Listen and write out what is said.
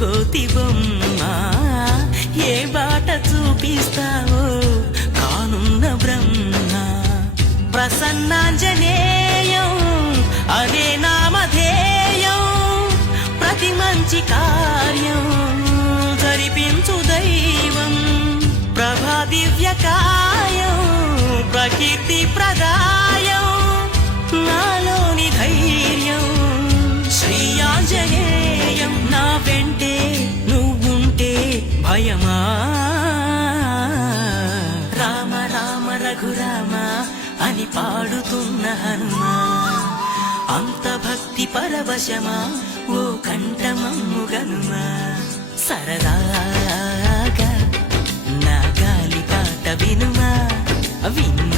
కోతి బొమ్మ ఏ బాట చూపిస్తావో కానున్న బ్రహ్మ ప్రసన్నాంజనేయం అదే నామధేయం ప్రతి మంచి కార్యం జరిపించు దైవం ప్రభా దివ్యకాయం ప్రకీర్తి ప్రదాయం నాలోని ధైర్యం శ్రీ ఆంజనేయం నా వెంటే నువ్వుంటే భయమా రామ రామ రఘురామ అని పాడుతున్న హనుమా అంత భక్తి పరవశమా ఓ కంఠమమ్ము గనుమా సరదాగా నా గాలి పాట వినుమా విన్నా